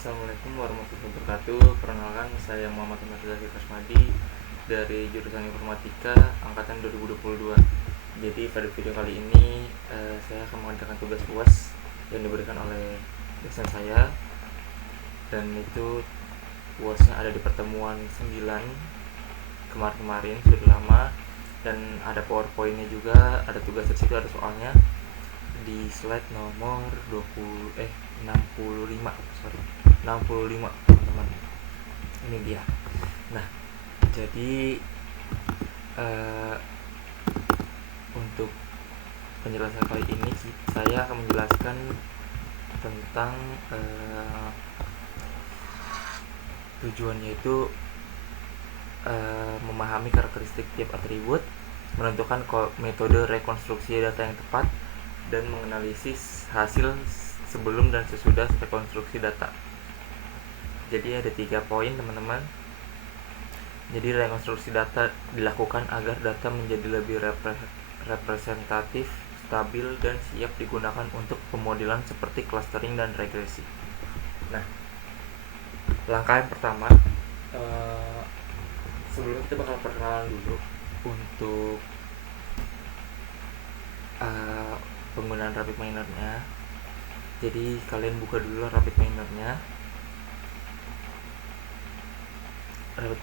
Assalamualaikum warahmatullahi wabarakatuh. Perkenalkan, saya Muhammad Zahir Kasmadi dari jurusan Informatika angkatan 2022. Jadi pada video kali ini saya akan mengerjakan tugas UAS yang diberikan oleh dosen saya, dan itu UASnya ada di pertemuan 9 kemarin sudah lama, dan ada powerpointnya juga, ada tugas di situ, ada soalnya di slide nomor 65 teman-teman. Ini dia. Nah, jadi uh, untuk penjelasan kali ini saya akan menjelaskan tentang tujuannya itu memahami karakteristik tiap atribut, menentukan metode rekonstruksi data yang tepat, dan menganalisis hasil sebelum dan sesudah rekonstruksi data. Jadi ada 3 poin teman-teman. Jadi rekonstruksi data dilakukan agar data menjadi lebih representatif, stabil, dan siap digunakan untuk pemodelan seperti clustering dan regresi. Nah, langkah yang pertama, sebelumnya kita bakal perkenalan dulu untuk penggunaan rapid minernya. Jadi kalian buka dulu rapid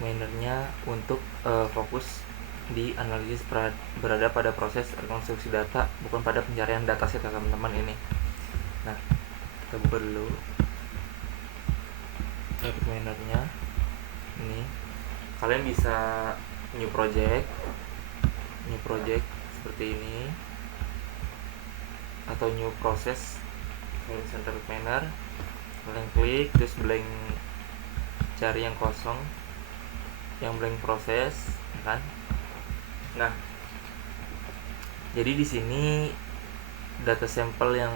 minernya untuk fokus di analisis berada pada proses rekonstruksi data, bukan pada pencarian dataset ya teman-teman ini. Nah, kita buka dulu rapid minernya. Ini kalian bisa new project seperti ini, atau new process. Kalian bisa rapid miner, kalian klik terus blank, cari yang kosong, yang blank proses, kan? Nah, jadi di sini data sampel yang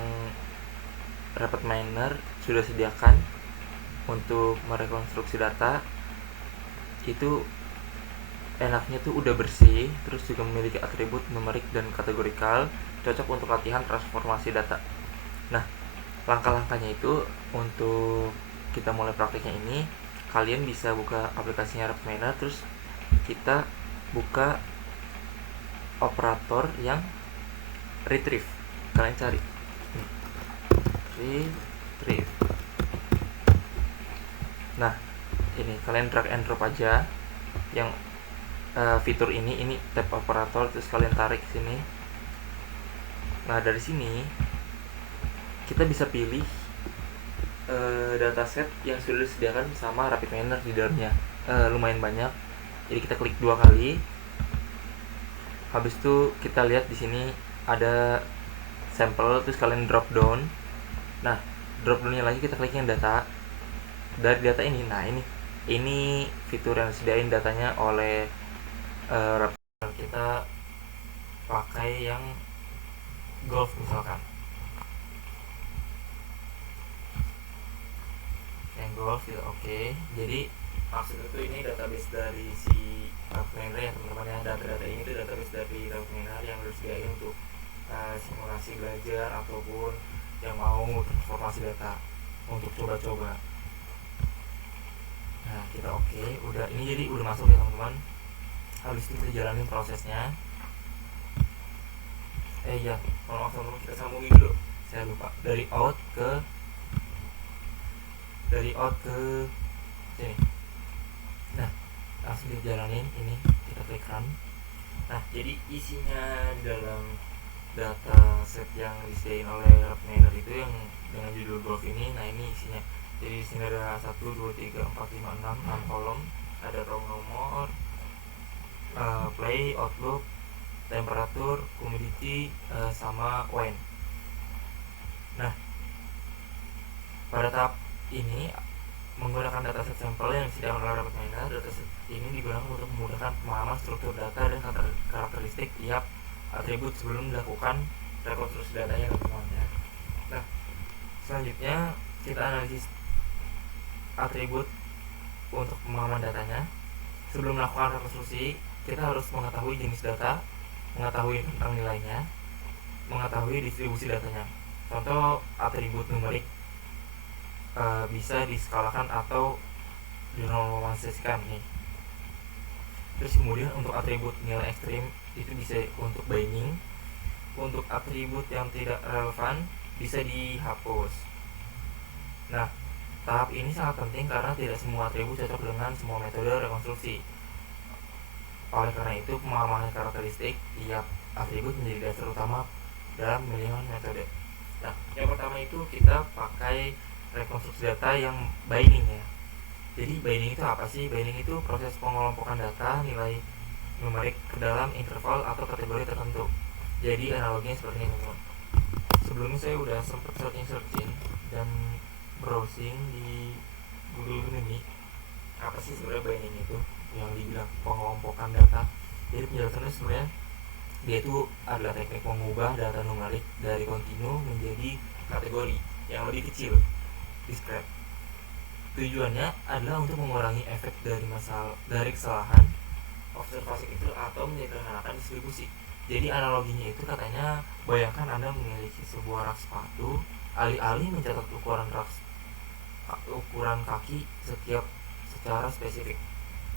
rapid miner sudah sediakan untuk merekonstruksi data itu enaknya tuh udah bersih, terus juga memiliki atribut numerik dan kategorikal, cocok untuk latihan transformasi data. Nah, langkah-langkahnya itu untuk kita mulai praktiknya ini, kalian bisa buka aplikasinya RapidMiner, terus kita buka operator yang retrieve. Kalian cari retrieve. Nah, ini kalian drag and drop aja yang fitur ini tab operator, terus kalian tarik sini. Nah, dari sini kita bisa pilih dataset yang sudah disediakan sama RapidMiner di dalamnya. Lumayan banyak, jadi kita klik 2 kali. Habis itu kita lihat di sini ada sampel, terus kalian drop down. Nah, drop downnya lagi kita klik yang data. Dari data ini, nah ini fitur yang disediain datanya oleh RapidMiner. Kita pakai yang golf misalkan. Golf gitu, oke. Jadi maksudnya itu ini database dari si RapidMiner ya teman-teman ya. Data-data ini tuh database dari RapidMiner yang harus disediain untuk simulasi belajar ataupun yang mau transformasi data untuk coba-coba. Nah, kita oke. Udah, ini jadi udah masuk ya teman-teman. Habis itu kita jalanin prosesnya. Ya, kalau langsung kita sambungin dulu, saya lupa. Dari out ke sini. Nah, langsung dijalanin. Ini kita klik run. Nah, jadi isinya dalam data set yang disediain oleh RapidMiner itu yang dengan judul golf ini. Nah, ini isinya. Jadi di sini ada 1, 2, 3, 4, 5, 6 kolom. Ada row nomor, play, outlook, temperatur, humidity, sama when. Nah, pada tahap ini menggunakan dataset sampel yang disediakan oleh RapidMiner. Dataset ini digunakan untuk memudahkan pemahaman struktur data dan karakteristik tiap atribut sebelum dilakukan rekonstruksi datanya teman-teman ya. Nah, selanjutnya kita analisis atribut untuk pemahaman datanya. Sebelum melakukan rekonstruksi, kita harus mengetahui jenis data, mengetahui tentang nilainya, mengetahui distribusi datanya. Contoh atribut numerik bisa diskalakan atau dinormalisasikan nih. Terus kemudian untuk atribut nilai ekstrim itu bisa untuk binding. Untuk atribut yang tidak relevan bisa dihapus. Nah, tahap ini sangat penting karena tidak semua atribut cocok dengan semua metode rekonstruksi. Oleh karena itu, pemahaman karakteristik tiap atribut menjadi dasar utama dalam pemilihan metode. Nah, yang pertama itu kita pakai rekonstruksi data yang binding ya. Jadi binding itu apa sih? Binding itu proses pengelompokan data nilai numerik ke dalam interval atau kategori tertentu. Jadi analoginya seperti ini teman-teman. Sebelumnya saya udah sempat searching dan browsing di Google ini apa sih sebenarnya binding itu yang dibilang pengelompokan data. Jadi penjelasannya sebenarnya dia itu adalah teknik mengubah data numerik dari kontinu menjadi kategori yang lebih kecil, discrete. Tujuannya adalah untuk mengurangi efek dari kesalahan observasi kecil atau menyederhanakan distribusi. Jadi analoginya itu katanya, bayangkan Anda memiliki sebuah rak sepatu, alih-alih mencatat ukuran kaki setiap secara spesifik.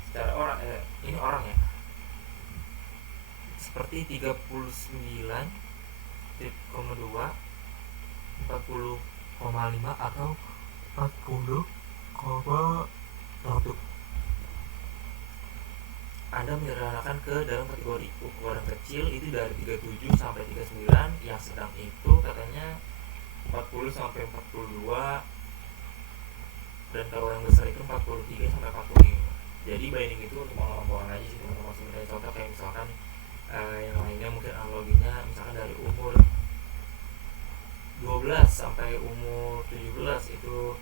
Secara ini orang ya. Seperti 39,2, 40,5 atau 40,1. Anda menyederhanakan ke dalam kategori ukuran kecil itu dari 37 sampai 39, yang sedang itu katanya 40 sampai 42, dan kalau yang besar itu 43 sampai 45. Jadi binding itu untuk mengelompokkan aja sih teman-teman. Sebenarnya contoh kayak misalkan yang lainnya mungkin analoginya misalkan dari umur 12 sampai umur 17 itu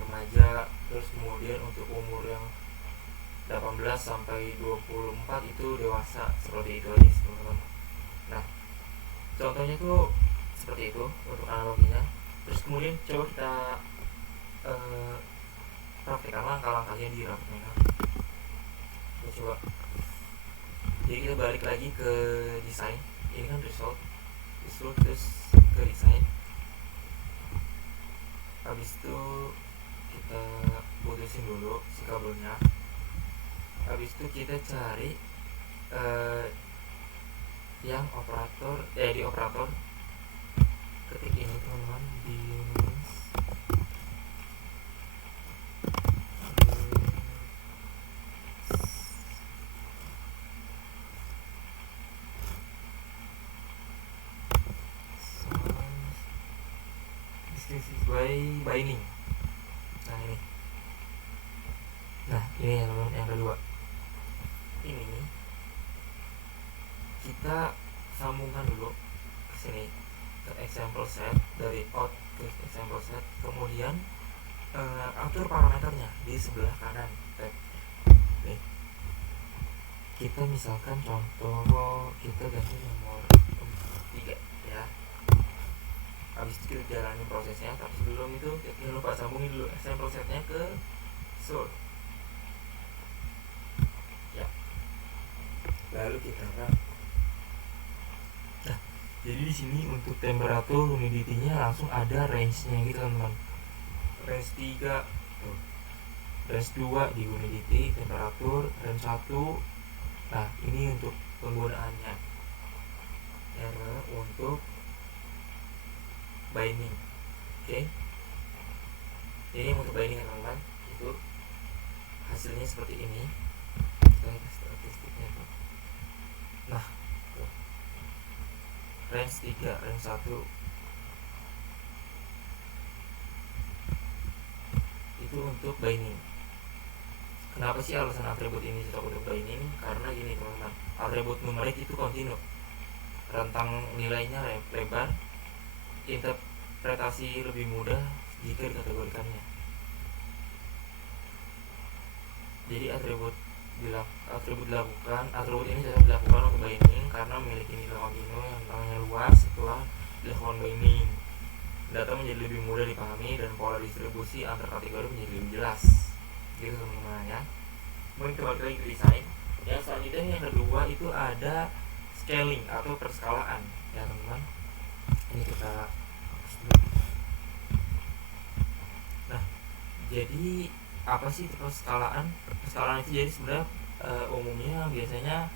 remaja, terus kemudian untuk umur yang 18 sampai 24 itu dewasa, seperti itu aja teman-teman. Nah, contohnya tuh seperti itu untuk analoginya. Terus kemudian coba kita praktekkan langkah-langkahnya di Rapidminer. Coba. Jadi kita balik lagi ke desain. Ini kan result terus ke desain. Habis itu kita putusin dulu si kabelnya. Habis itu kita cari yang di operator ketik ini teman-teman, di binding. Nah ini ya teman-teman, yang kedua ini kita sambungkan dulu ke sini, ke example set, dari out ke example set, kemudian atur parameternya di sebelah kanan tab. Nih, kita misalkan contoh kita ganti nomor 3 ya. Habis itu kita jalani prosesnya, tapi sebelum itu jangan lupa sambungin dulu example setnya ke source ya. Lalu kita run. Nah, jadi di sini untuk temperatur humidity-nya langsung ada range-nya gitu teman-teman. Range 3 tuh. Range 2 di humidity, temperatur, range 1. Nah, ini untuk penggunaannya. R untuk binding. Oke. Ini untuk binding teman-teman. Itu hasilnya seperti ini. Statistiknya tuh. Nah, tuh. Range 3, range 1 itu untuk binding. Kenapa sih alasan atribut ini cocok untuk binding? Karena gini teman-teman, atribut numerik itu kontinu, rentang nilainya lebar, interpretasi lebih mudah jika dikategorikannya. Jadi atribut ini cocok dilakukan untuk binding karena memiliki nilai kontinu yang rentangnya luas. Setelah dilakukan binding, data menjadi lebih mudah dipahami dan pola distribusi antar kategori menjadi lebih jelas. Gitu teman-teman ya. Kemudian kita balik lagi ke desain. Yang selanjutnya yang kedua itu ada scaling atau perskalaan ya teman-teman. Ini kita Jadi apa sih itu perskalaan? Perskalaan itu jadi sebenarnya umumnya biasanya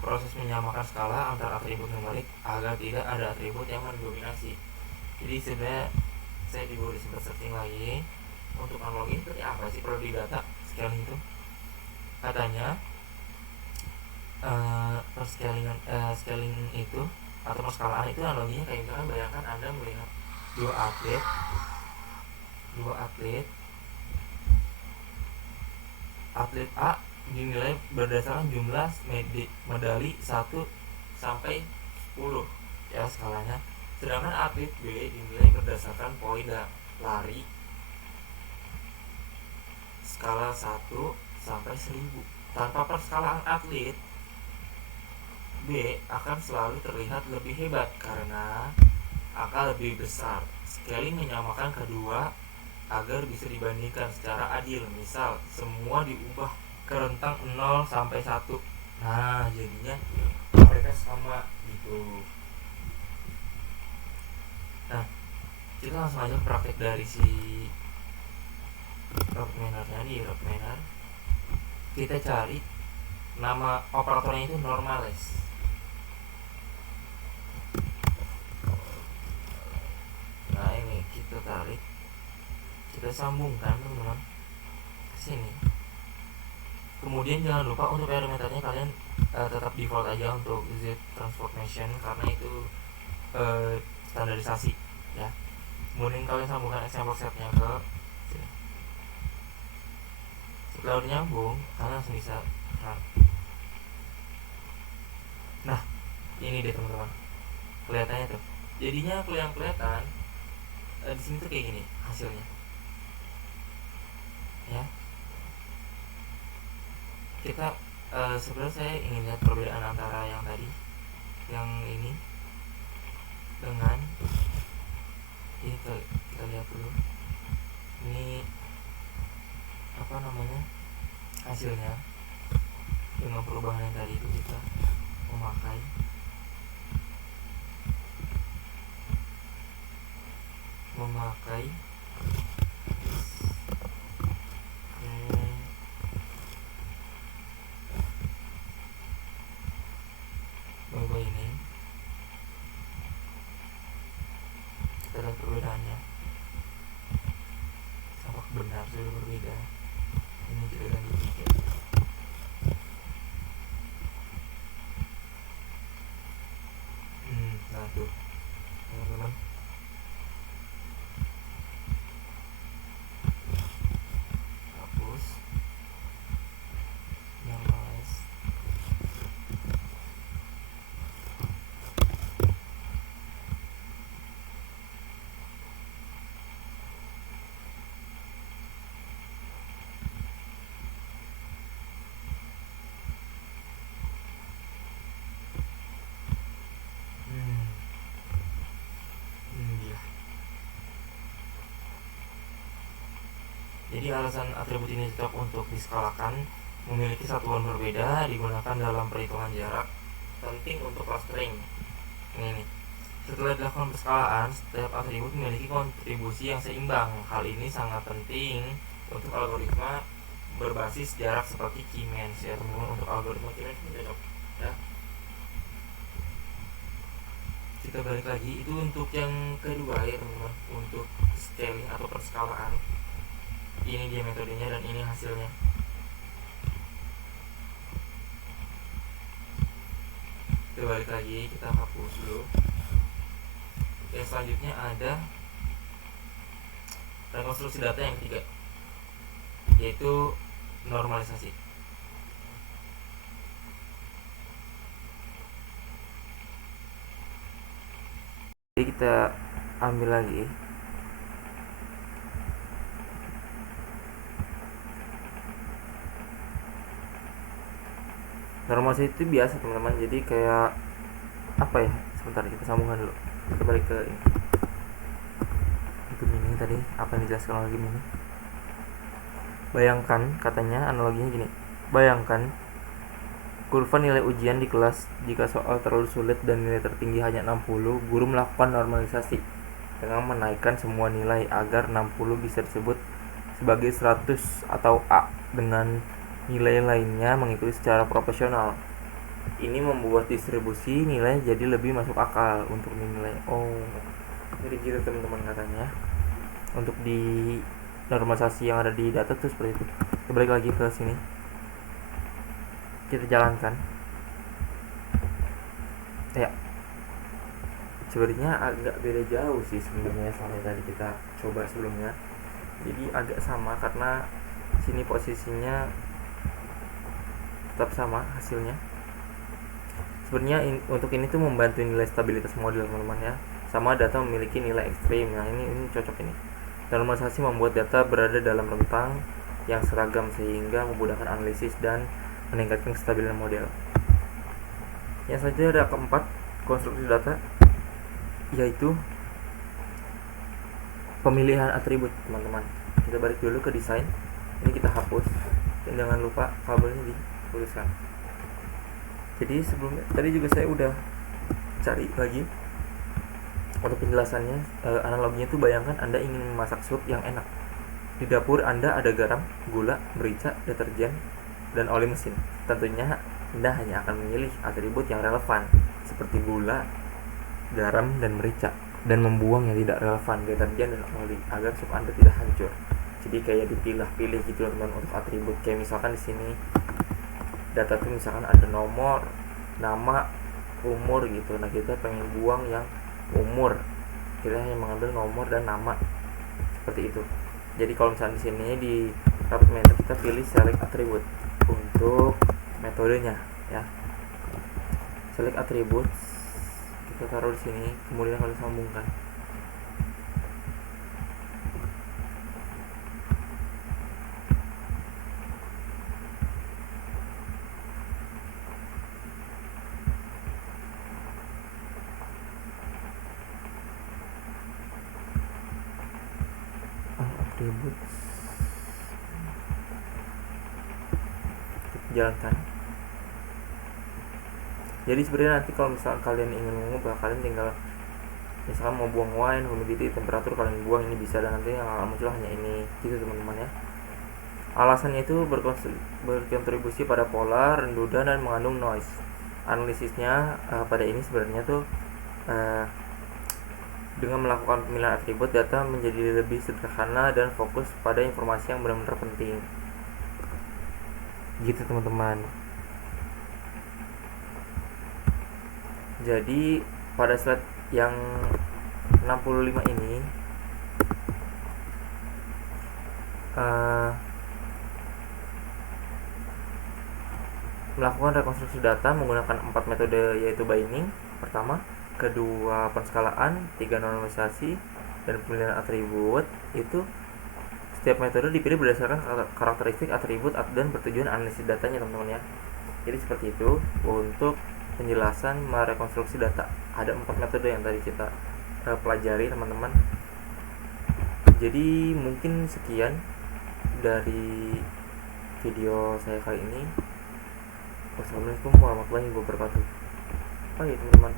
proses menyamakan skala antar atribut numerik agar tidak ada atribut yang mendominasi. Jadi sebenarnya saya juga udah sempat searching lagi untuk analogi seperti apa sih perlu di data scaling itu. Katanya scaling itu atau perskalaan itu analoginya kayak misalkan bayangkan Anda melihat dua atlet atlet A dinilai berdasarkan jumlah medali 1 sampai 10 ya skalanya, sedangkan atlet B dinilai berdasarkan poin lari skala 1 sampai 1000. Tanpa perskalaan atlet, B akan selalu terlihat lebih hebat karena angka lebih besar. Scaling menyamakan kedua agar bisa dibandingkan secara adil. Misal semua diubah ke rentang 0 sampai 1. Nah, jadinya mereka sama gitu. Nah, kita langsung aja praktek dari si Rodmanernya di Rodmaner. Kita cari nama operatornya itu normalize. Nah, ini kita tarik, kita sambungkan teman-teman ke sini. Kemudian jangan lupa untuk parameternya kalian tetap default aja untuk Z transformation karena itu standarisasi ya. Kemudian kalian sambungkan example setnya ke sini. Setelah udah nyambung, kalian langsung bisa run. Nah, ini deh teman-teman, kelihatannya tuh. Jadinya kelihatan di sini tuh kayak gini hasilnya. Ya. Kita sebenarnya saya ingin lihat perbedaan antara yang tadi, yang ini dengan ini. Kita lihat dulu. Ini apa namanya? Hasilnya dengan perubahan yang tadi itu kita memakai logo ini. Kita lihat perbedaannya, tampak benar sudah berbeda. Ini kita ganti 3. Nah tuh teman-teman, hapus normalize. Dia. Jadi alasan atribut ini cocok untuk diskalakan: memiliki satuan berbeda, digunakan dalam perhitungan jarak, penting untuk clustering. Ini nih. Setelah dilakukan perskalaan, setiap atribut memiliki kontribusi yang seimbang. Hal ini sangat penting untuk algoritma berbasis jarak seperti K-means ya teman-teman. Untuk algoritma K-means ini cocok ya. Kita balik lagi, itu untuk yang kedua ya teman-teman, untuk scaling atau perskalaan. Ini dia metodenya dan ini hasilnya. Kita balik lagi, kita hapus dulu. Oke, selanjutnya ada rekonstruksi data yang ketiga, yaitu normalisasi. Jadi kita ambil lagi normalisasi itu biasa teman-teman. Jadi kayak apa ya, sebentar kita sambungkan dulu. Kita balik ke ini tadi apa yang dijelaskan lagi ini. Bayangkan, katanya analoginya gini, bayangkan kurva nilai ujian di kelas. Jika soal terlalu sulit dan nilai tertinggi hanya 60, guru melakukan normalisasi dengan menaikkan semua nilai agar 60 bisa disebut sebagai 100 atau A dengan nilai lainnya mengikuti secara proporsional. Ini membuat distribusi nilai jadi lebih masuk akal untuk nilai. Jadi gitu teman-teman katanya. Untuk di normalisasi yang ada di data tuh seperti itu. Kita balik lagi ke sini. Kita jalankan. Ya. Sebenarnya agak beda jauh sih sebenarnya sama yang tadi kita coba sebelumnya. Jadi agak sama karena sini posisinya tetap sama hasilnya. Sebenarnya untuk ini tuh membantu nilai stabilitas model teman-teman ya. Sama data memiliki nilai ekstrim. Nah ini cocok ini. Normalisasi membuat data berada dalam rentang yang seragam sehingga memudahkan analisis dan meningkatkan kestabilan model. Yang saja ada keempat konstruksi data, yaitu pemilihan atribut teman-teman. Kita balik dulu ke desain. Ini kita hapus dan jangan lupa kabelnya dituliskan. Jadi sebelumnya tadi juga saya udah cari lagi untuk penjelasannya. Analoginya tuh bayangkan Anda ingin memasak sup yang enak. Di dapur Anda ada garam, gula, merica, deterjen, dan oli mesin. Tentunya Anda hanya akan memilih atribut yang relevan seperti gula, garam, dan merica, dan membuang yang tidak relevan, deterjen dan oli, agar sup Anda tidak hancur. Jadi kayak dipilah-pilih gitu teman-teman untuk atribut. Kayak misalkan di sini data tuh misalkan ada nomor, nama, umur gitu. Nah kita pengen buang yang umur, kita hanya mengambil nomor dan nama seperti itu. Jadi kalau misalnya di sini di rapid method kita pilih select attribute untuk metodenya ya. Select attribute kita taruh di sini, kemudian kalau sambungkan. Attribute jalankan. Jadi sebenarnya nanti kalau misalkan kalian ingin mengubah, kalian tinggal misalkan mau buang wine, humidity, temperatur, kalian buang ini bisa, dan nanti yang akan muncul hanya ini gitu teman-teman ya. Alasannya itu berkontribusi pada pola, rendudan, dan mengandung noise. Analisisnya pada ini sebenarnya tuh dengan melakukan pemilihan atribut, data menjadi lebih sederhana dan fokus pada informasi yang benar-benar penting. Gitu teman-teman. Jadi pada slide yang 65 ini melakukan rekonstruksi data menggunakan 4 metode, yaitu binding pertama, kedua penskalaan, 3 normalisasi, dan pemilihan atribut. Itu setiap metode dipilih berdasarkan karakteristik atribut dan bertujuan analisis datanya teman-teman ya. Jadi seperti itu untuk penjelasan merekonstruksi data. Ada 4 metode yang tadi kita pelajari teman-teman. Jadi mungkin sekian dari video saya kali ini. Wassalamualaikum warahmatullahi wabarakatuh. Oh iya teman-teman,